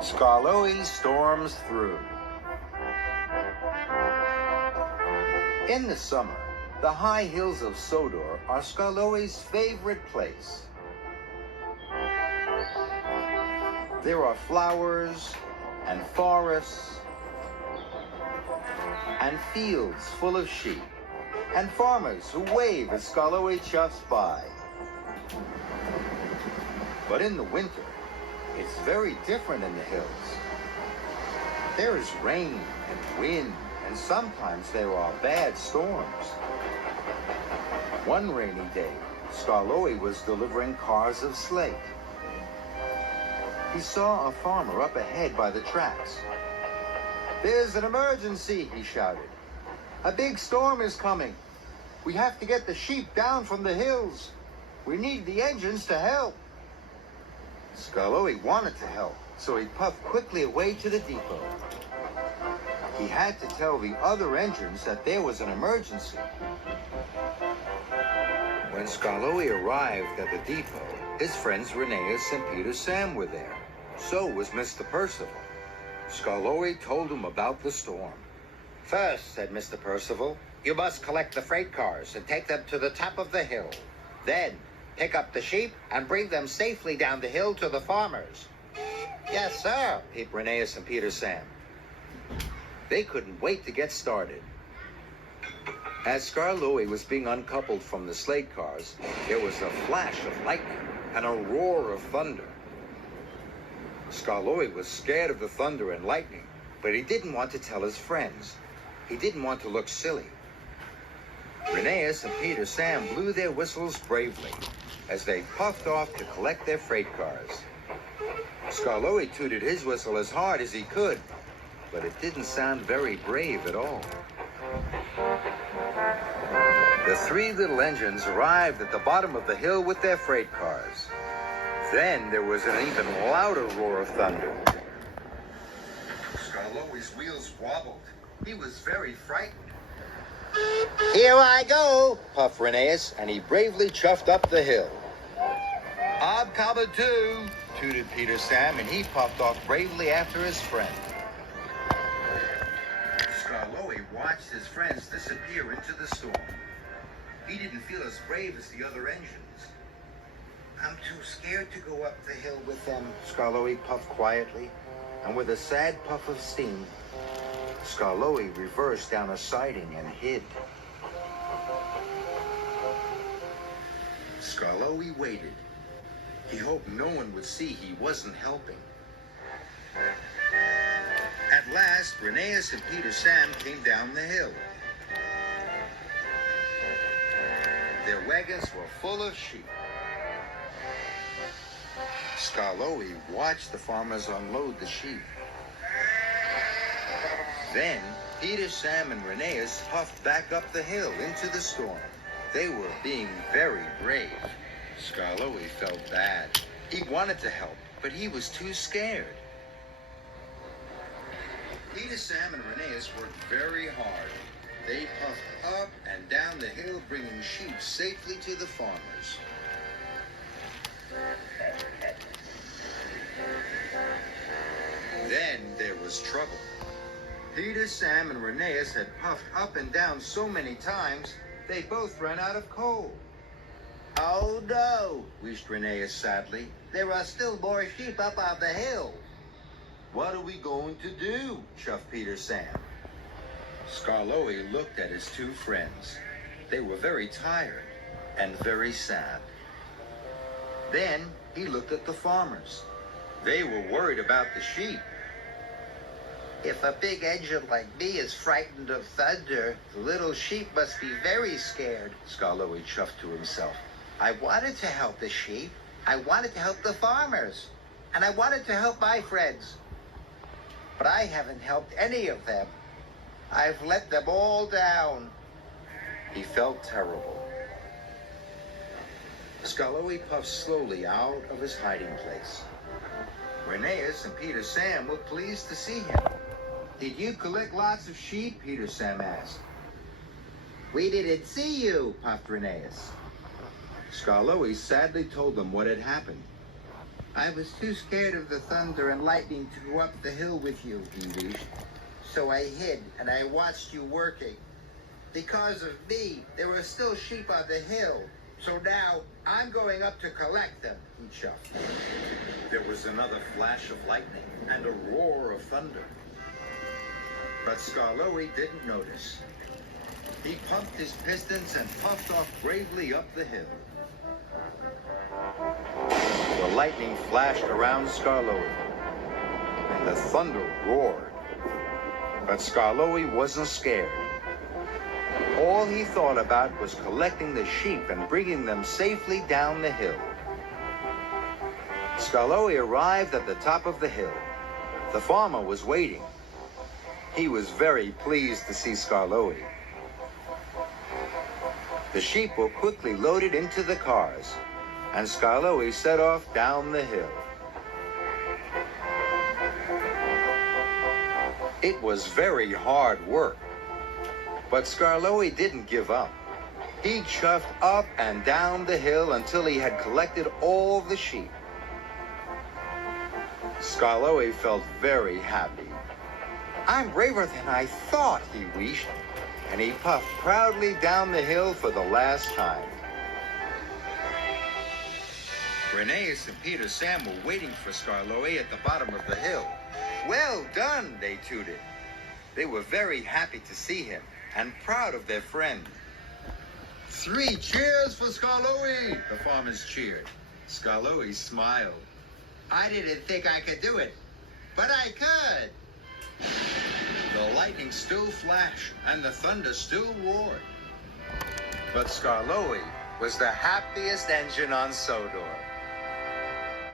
Skarloey storms through. In the summer, the high hills of Sodor are Skarloey's favorite place. There are flowers and forests and fields full of sheep and farmers who wave as Skarloey chuffs by. But in the winter, it's very different in the hills. There is rain and wind, and sometimes there are bad storms. One rainy day, Skarloey was delivering cars of slate. He saw a farmer up ahead by the tracks. "There's an emergency," he shouted. "A big storm is coming. We have to get the sheep down from the hills. We need the engines to help." Skarloey wanted to help, so he puffed quickly away to the depot. He had to tell the other engines that there was an emergency. When Skarloey arrived at the depot, his friends Rheneas and Peter Sam were there. So was Mr. Percival. Skarloey told him about the storm. "First," said Mr. Percival, "you must collect the freight cars and take them to the top of the hill. Then, pick up the sheep and bring them safely down the hill to the farmers." "Yes, sir," peeped Rheneas and Peter Sam. They couldn't wait to get started. As Skarloey was being uncoupled from the slate cars, there was a flash of lightning and a roar of thunder. Skarloey was scared of the thunder and lightning, but he didn't want to tell his friends. He didn't want to look silly. Rheneas and Peter Sam blew their whistles bravely as they puffed off to collect their freight cars. Skarloey tooted his whistle as hard as he could, but it didn't sound very brave at all. The three little engines arrived at the bottom of the hill with their freight cars. Then there was an even louder roar of thunder. Skarloey's wheels wobbled. He was very frightened. "Here I go," puffed Rheneas, and he bravely chuffed up the hill. "I'm coming too," tooted Peter Sam, and he puffed off bravely after his friend. Skarloey watched his friends disappear into the storm. He didn't feel as brave as the other engines. "I'm too scared to go up the hill with them," Skarloey puffed quietly, and with a sad puff of steam, Skarloey reversed down a siding and hid. Skarloey waited. He hoped no one would see he wasn't helping. At last, Rheneas and Peter Sam came down the hill. Their wagons were full of sheep. Skarloey watched the farmers unload the sheep. Then, Peter, Sam, and Rheneas puffed back up the hill into the storm. They were being very brave. Skarloey felt bad. He wanted to help, but he was too scared. Peter, Sam, and Rheneas worked very hard. They puffed up and down the hill, bringing sheep safely to the farmers. Then there was trouble. Peter, Sam, and Rheneas had puffed up and down so many times, they both ran out of coal. "Oh no," wheezed Rheneas sadly. "there are still more sheep up on the hill." "What are we going to do?" chuffed Peter Sam. Skarloey looked at his two friends. They were very tired and very sad. Then he looked at the farmers. They were worried about the sheep. "If a big engine like me is frightened of thunder, the little sheep must be very scared," Skarloey chuffed to himself. "I wanted to help the sheep. I wanted to help the farmers. And I wanted to help my friends. But I haven't helped any of them. I've let them all down." He felt terrible. Skarloey puffed slowly out of his hiding place. Rheneas and Peter Sam were pleased to see him. "Did you collect lots of sheep?" Peter Sam asked. "We didn't see you," puffed Rheneas. Skarloey sadly told them what had happened. I was too scared of the thunder and lightning to go up the hill with you, he wheezed. So I hid and I watched you working. Because of me, there were still sheep on the hill. So now I'm going up to collect them, he chuffed. There was another flash of lightning and a roar of thunder. But Skarloey didn't notice. He pumped his pistons and puffed off bravely up the hill. The lightning flashed around Skarloey, and the thunder roared. But Skarloey wasn't scared. All he thought about was collecting the sheep and bringing them safely down the hill. Skarloey arrived at the top of the hill. The farmer was waiting. He was very pleased to see Skarloey. The sheep were quickly loaded into the cars, and Skarloey set off down the hill. It was very hard work, but Skarloey didn't give up. He chuffed up and down the hill until he had collected all the sheep. Skarloey felt very happy. I'm braver than I thought, he wheezed, and he puffed proudly down the hill for the last time. Rheneas and Peter Sam were waiting for Skarloey at the bottom of the hill. Well done, they tooted. They were very happy to see him and proud of their friend. 3 cheers for Skarloey, the farmers cheered. Skarloey smiled. I didn't think I could do it, but I could. The lightning still flashed and the thunder still roared. But Skarloey was the happiest engine on Sodor.